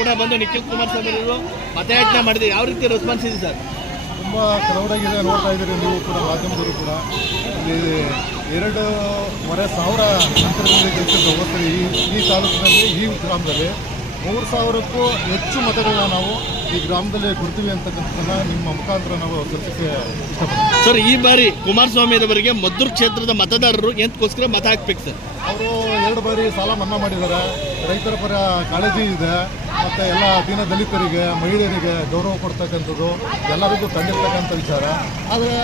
ಕೂಡ ಬಂದು ನಿಖಿಲ್ ಕುಮಾರಸ್ವಾಮಿ ಅವರು ಮತಯಾಚನೆ ಮಾಡಿದೆ. ಯಾವ ರೀತಿ ರೆಸ್ಪಾನ್ಸ್ ಇದೆ ಸರ್? ತುಂಬ ಕ್ರೌಡಾಗಿದೆ, ನೋಡ್ತಾ ಇದ್ದೀರಿ ನೀವು ಕೂಡ, ಮಾಧ್ಯಮದವರು ಕೂಡ. ಇಲ್ಲಿ 2,500 ಅಂತರದಲ್ಲಿ ಗೆಲ್ಸಿದ್ದು ಹೋಗ್ತೀವಿ. ಈ ತಾಲೂಕಿನಲ್ಲಿ, ಈ ಗ್ರಾಮದಲ್ಲಿ 3,000ಕ್ಕೂ ಹೆಚ್ಚು ಮತಗಳನ್ನ ನಾವು ಈ ಗ್ರಾಮದಲ್ಲಿ ಕೊಡ್ತೀವಿ ಅಂತಕ್ಕಂಥದ್ದನ್ನ ನಿಮ್ಮ ಮುಖಾಂತರ ನಾವು ತಿಳಿಸಕ್ಕೆ ಇಷ್ಟಪಡ್ತೀವಿ. ಸರ್, ಈ ಬಾರಿ ಕುಮಾರಸ್ವಾಮಿ ಅವರಿಗೆ ಮದ್ದೂರು ಕ್ಷೇತ್ರದ ಮತದಾರರು ಎಂತಕ್ಕೋಸ್ಕರ ಮತ ಹಾಕ್ಬೇಕು ಸರ್? ಅವರು 2 ಬಾರಿ ಸಾಲ ಮನ್ನಾ ಮಾಡಿದ್ದಾರೆ, ರೈತರ ಪರ ಕಾಳಜಿ ಇದೆ, ಮತ್ತು ಎಲ್ಲ ದೀನ ದಲಿತರಿಗೆ, ಮಹಿಳೆಯರಿಗೆ ಗೌರವ ಕೊಡ್ತಕ್ಕಂಥದ್ದು ಎಲ್ಲರಿಗೂ ತಂದಿರ್ತಕ್ಕಂಥ ವಿಚಾರ. ಆದರೆ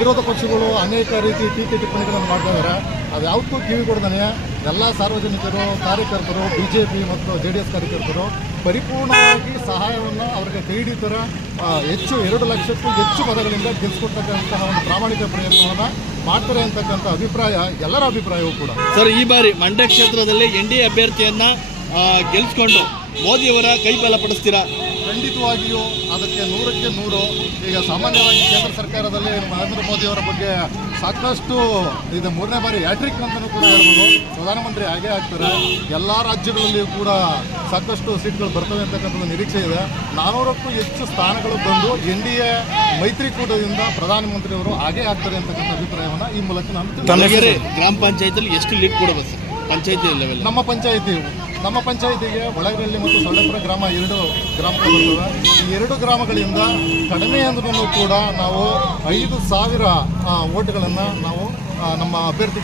ವಿರೋಧ ಪಕ್ಷಗಳು ಅನೇಕ ರೀತಿ ಟೀಕೆ ಟಿಪ್ಪಣಿಗಳನ್ನು ಮಾಡ್ತಾ ಇದ್ದಾರೆ. ಅದು ಯಾವತ್ತೂ ಕಿವಿ ಕೊಡ್ದಾನೆ ಎಲ್ಲ ಸಾರ್ವಜನಿಕರು, ಕಾರ್ಯಕರ್ತರು, BJP ಮತ್ತು JDS ಕಾರ್ಯಕರ್ತರು ಪರಿಪೂರ್ಣವಾಗಿ ಸಹಾಯವನ್ನು ಅವರಿಗೆ ಕೈ ಹಿಡಿತರ ಹೆಚ್ಚು 2 ಲಕ್ಷಕ್ಕೂ ಹೆಚ್ಚು ಪದಗಳಿಂದ ಗೆಲ್ಲಿಸ್ಕೊಡ್ತಕ್ಕಂತಹ ಒಂದು ಪ್ರಾಮಾಣಿಕ ಪ್ರಯತ್ನವನ್ನು ಮಾಡ್ತಾರೆ ಅಂತಕ್ಕಂಥ ಅಭಿಪ್ರಾಯ ಎಲ್ಲರ ಅಭಿಪ್ರಾಯವೂ ಕೂಡ. ಸರ್, ಈ ಬಾರಿ ಮಂಡ್ಯ ಕ್ಷೇತ್ರದಲ್ಲಿ NDA ಅಭ್ಯರ್ಥಿಯನ್ನ ಗೆಲ್ಲಿಸ್ಕೊಂಡು ಮೋದಿಯವರ ಕೈ ಬಲಪಡಿಸ್ತೀರಾ? ಖಂಡಿತವಾಗಿಯೂ ಅದಕ್ಕೆ 100ಕ್ಕೆ 100. ಈಗ ಸಾಮಾನ್ಯವಾಗಿ ಕೇಂದ್ರ ಸರ್ಕಾರದಲ್ಲಿ ನರೇಂದ್ರ ಮೋದಿಯವರ ಬಗ್ಗೆ ಸಾಕಷ್ಟು ಇದು 3ನೇ ಬಾರಿ ಹ್ಯಾಟ್ರಿಕ್ ಅಂತಲೂ ಕೂಡ ಹೇಳ್ಬೋದು. ಪ್ರಧಾನಮಂತ್ರಿ ಆಗೇ ಆಗ್ತಾರೆ. ಎಲ್ಲ ರಾಜ್ಯಗಳಲ್ಲಿಯೂ ಕೂಡ ಸಾಕಷ್ಟು ಸೀಟ್ಗಳು ಬರ್ತವೆ ಅಂತಕ್ಕಂಥದ್ದು ನಿರೀಕ್ಷೆ ಇದೆ. 400ಕ್ಕೂ ಹೆಚ್ಚು ಸ್ಥಾನಗಳು ಬಂದು NDA ಮೈತ್ರಿಕೂಟದಿಂದ ಪ್ರಧಾನಮಂತ್ರಿಯವರು ಆಗೇ ಆಗ್ತಾರೆ ಅಂತಕ್ಕಂಥ ಅಭಿಪ್ರಾಯವನ್ನು ಈ ಮೂಲಕ ನಾನು ಗ್ರಾಮ ಪಂಚಾಯತಿಯಲ್ಲಿ ಎಷ್ಟು ಲೀಡ್ ಕೊಡಬೇಕು ಸರ್? ಪಂಚಾಯತಿ ಲೆವೆಲ್ ನಮ್ಮ ಪಂಚಾಯಿತಿಗೆ ಒಳಗಳ್ಳಿ ಮತ್ತು ಸೊಳ್ಳೆಪುರ ಗ್ರಾಮ 2 ಗ್ರಾಮಗಳು ಬರ್ತವೆ. ಈ 2 ಗ್ರಾಮಗಳಿಂದ ಕಡಿಮೆ ಅಂದ್ರೂ ಕೂಡ ನಾವು 5,000 ಓಟ್ಗಳನ್ನು ನಾವು ನಮ್ಮ ಅಭ್ಯರ್ಥಿ